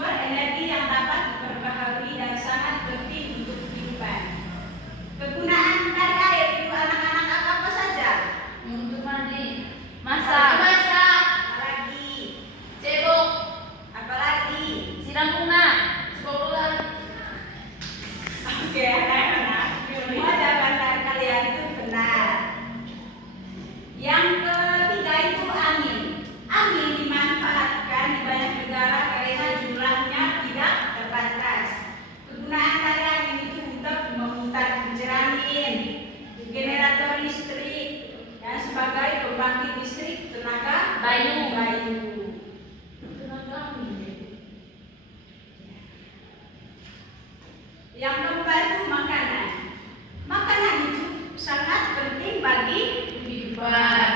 sumber energi yang dapat diperbaharui dan sangat penting untuk kehidupan. Kegunaan dari air itu anak-anak apa saja? Untuk mandi, masak, Apalagi? cebok, Apalagi? siram bunga, sekolah. Oke, anak-anak, semua jawaban dari kalian itu benar. Yang ketiga itu angin. Angin dimanfaatkan di banyak negara karena jumlahnya tidak terbatas. Kegunaan dari angin itu untuk memutar kincir angin, generator listrik, dan sebagai pembangkit listrik tenaga Bayu. Yang keempat itu makanan. Makanan itu sangat penting bagi Kehidupan.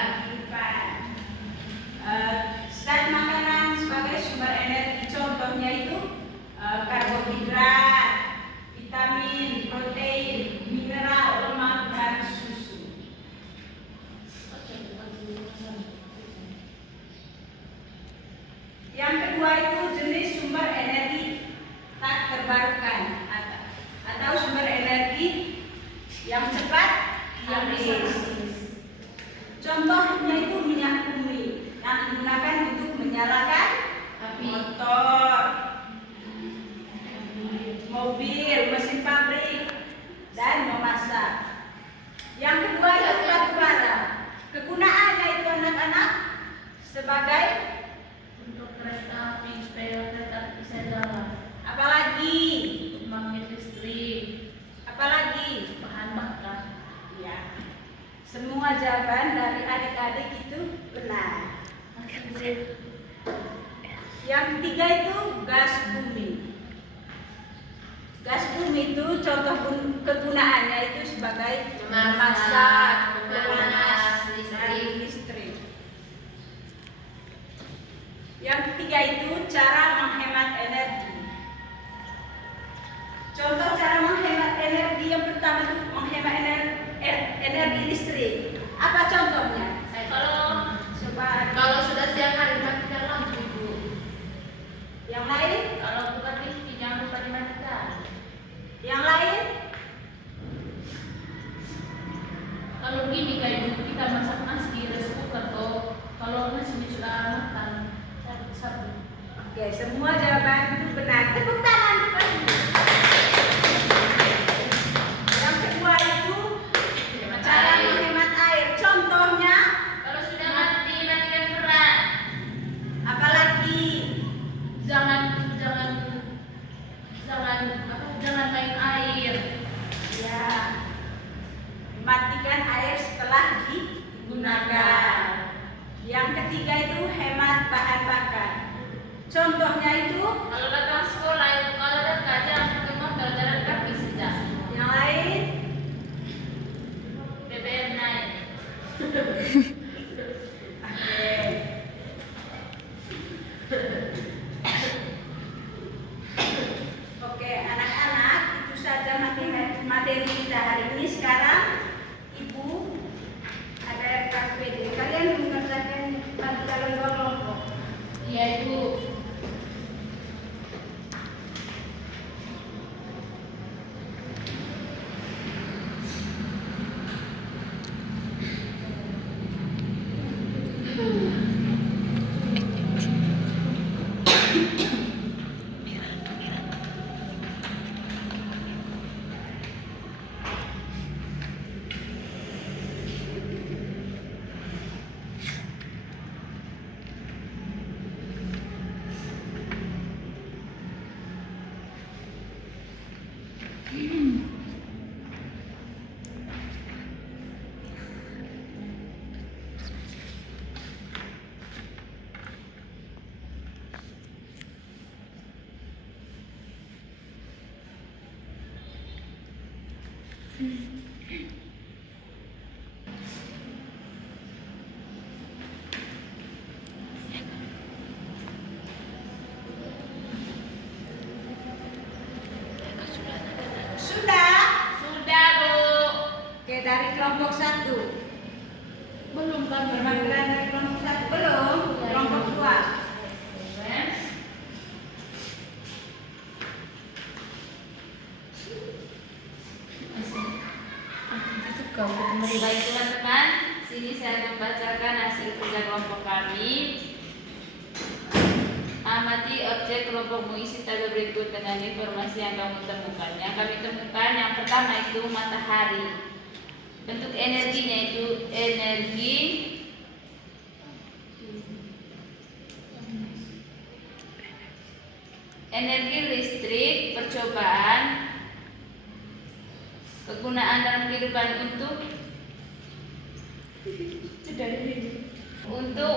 Zat makanan sebagai sumber energi contohnya itu karbohidrat, vitamin, protein, mineral, lemak, dan susu. Yang kedua itu jenis sumber energi tak terbarukan atau sumber energi yang cepat habis. Contohnya itu minyak bumi yang digunakan untuk menyalakan motor, mobil, mesin pabrik, dan memasak. Yang kedua itu batu bara. Kegunaannya itu anak-anak sebagai Untuk kereta api supaya kereta api bisa jalan. apalagi? Pembangkit listrik, Apalagi? bahan bakar. Ya. Semua jawaban dari adik-adik itu benar. Yang ketiga itu gas bumi. Gas bumi itu contoh kegunaannya itu sebagai memasak, memanas listrik. Yang ketiga itu cara menghemat energi. Contoh cara menghemat energi yang pertama itu menghemat energi listrik. Apa contohnya? Kalau sudah siang hari matikan lampu, Ibu. Yang lain? Kalau buka TV jangan lupa dimatikan. Yang lain? Kalau gini kayak Ibu, kita masak nasi di rice cooker toh. Kalau nasi sudah matang, satu. Oke, semua jawaban itu benar. Tepuk tangan untuk Ibu. Yang kedua itu cara menghemat air. Contohnya Kalau sudah mati, matikan keran. apalagi? Jangan main air. Ya, matikan air setelah digunakan. Yang ketiga itu hemat bahan bakar. Contohnya itu Kalau datang sekolah itu kalau dekat jangan pakai motor, jalan kaki saja. yang lain. BBM naik. Oke, anak-anak, itu saja materi kita hari ini. Sekarang Ibu ada KPD. Kalian mengerjakan bagi dalam kelompok. Iya Ibu. Sudah? Sudah Bu. Oke, dari kelompok 1. Belum kan? Perwakilan dari kelompok 1 belum? Kelompok 2. Baik teman-teman, sini saya membacakan hasil kerja kelompok kami. Amati objek kelompokmu, isi tabel berikut dengan informasi yang kamu temukan. Yang kami temukan yang pertama itu matahari. Bentuk energinya itu energi listrik percobaan, kegunaan dalam kehidupan untuk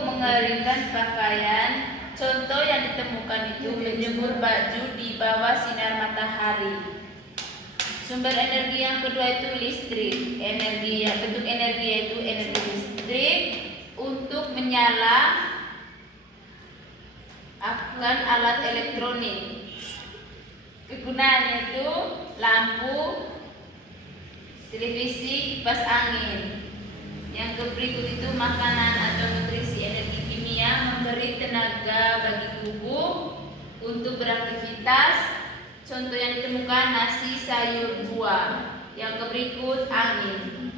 mengeringkan pakaian. Contoh yang ditemukan itu menjemur baju di bawah sinar matahari. Sumber energi yang kedua itu listrik. Bentuk energi yaitu energi listrik untuk menyala akan alat elektronik. Kegunaannya itu lampu, televisi, kipas angin. Yang berikut itu makanan atau nutrisi. Energi kimia memberi tenaga bagi tubuh untuk beraktivitas. Contoh yang ditemukan nasi, sayur, buah. Yang berikut angin.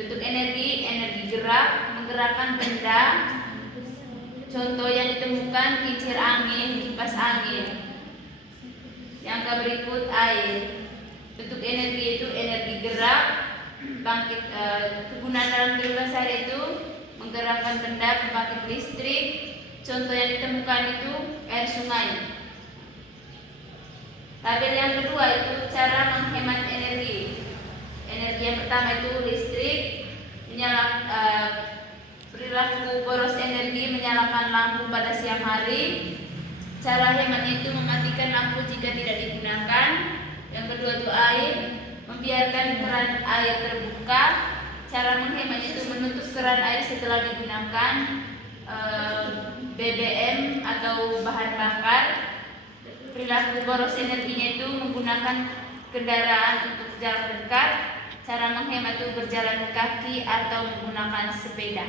Bentuk energi gerak, menggerakkan benda. Contoh yang ditemukan kincir angin, kipas angin. Yang berikut air. Bentuk energi itu energi gerak, bangkit. Kegunaan dalam kehidupan sehari itu menggerakkan benda, pembangkit listrik. Contoh yang ditemukan itu air sungai. Tabel yang kedua itu cara menghemat energi. Energi yang pertama itu listrik, perilaku boros energi, menyalakan lampu pada siang hari. Cara hemat itu mematikan lampu jika tidak digunakan. Yang kedua itu air, membiarkan keran air terbuka. Cara menghemat itu menutup keran air setelah digunakan. BBM atau bahan bakar. Perilaku boros energinya itu menggunakan kendaraan untuk jarak dekat. Cara menghemat itu berjalan kaki atau menggunakan sepeda.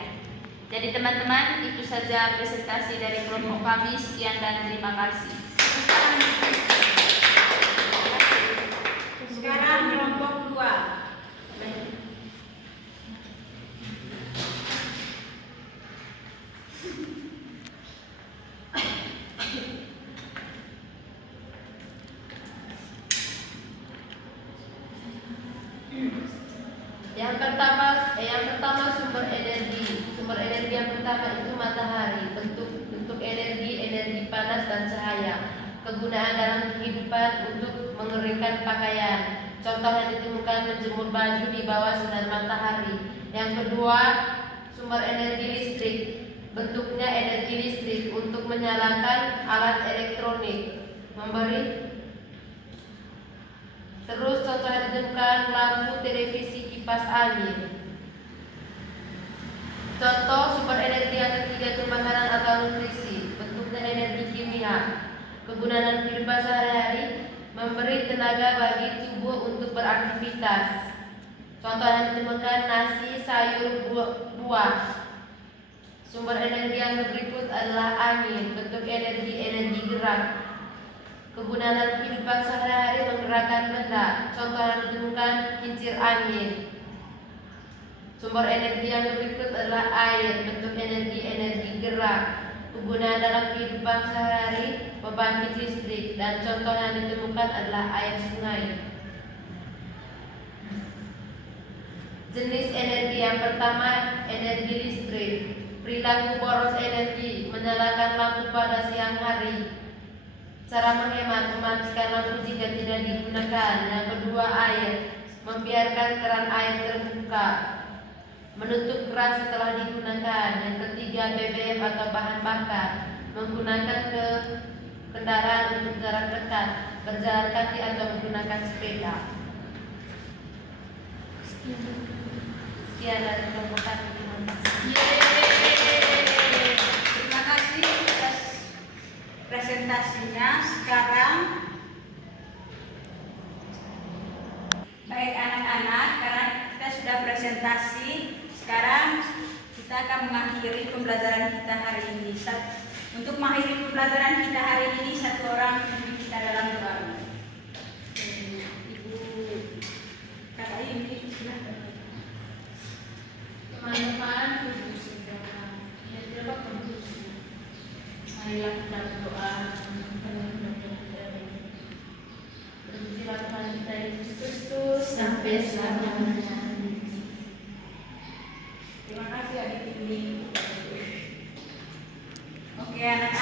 Jadi teman-teman, itu saja presentasi dari kelompok kami. Sekian dan terima kasih. Sekarang kelompok 2. Yang pertama sumber energi. Sumber energi yang pertama itu matahari. Bentuk energi panas dan cahaya. Kegunaan dalam kehidupan untuk mengeringkan pakaian. Contoh yang ditemukan menjemur baju di bawah sinar matahari. Yang kedua sumber energi listrik. Bentuknya energi listrik untuk menyalakan alat elektronik. Terus contoh yang ditemukan lampu, televisi, kipas angin. Contoh sumber energi yang ketiga itu makanan atau nutrisi. Bentuknya energi kimia. Kegunaan dalam kehidupan sehari-hari, memberi tenaga bagi tubuh untuk beraktivitas. Contoh yang ditemukan nasi, sayur, buah. Sumber energi yang berikut adalah angin. Bentuk energi gerak. Kegunaan dalam kehidupan sehari-hari, menggerakkan benda. Contoh yang ditemukan kincir angin. Sumber energi yang berikut adalah air. Bentuk energi gerak. Kegunaan dalam kehidupan sehari-hari, pembangkit listrik. Dan contoh yang ditemukan adalah air sungai. Jenis energi yang pertama energi listrik. Perilaku boros energi, menyalakan lampu pada siang hari. Cara menghemat, mematikan lampu jika tidak digunakan. Yang kedua air, membiarkan keran air terbuka. Menutup keran setelah digunakan. Yang ketiga BBM atau bahan bakar, menggunakan kendaraan untuk jarak dekat, berjalan kaki atau menggunakan sepeda. Sekian dari kelompok kami. Terima kasih atas presentasinya. Sekarang baik anak-anak, karena kita sudah presentasi, sekarang kita akan mengakhiri pembelajaran kita hari ini. Untuk mengakhiri pembelajaran kita hari ini, satu orang pimpin kita dalam doa. Ibu kakak ini silahkan. Kristus sampai selamanya. Terima kasih adik-adik. Oke anak-anak.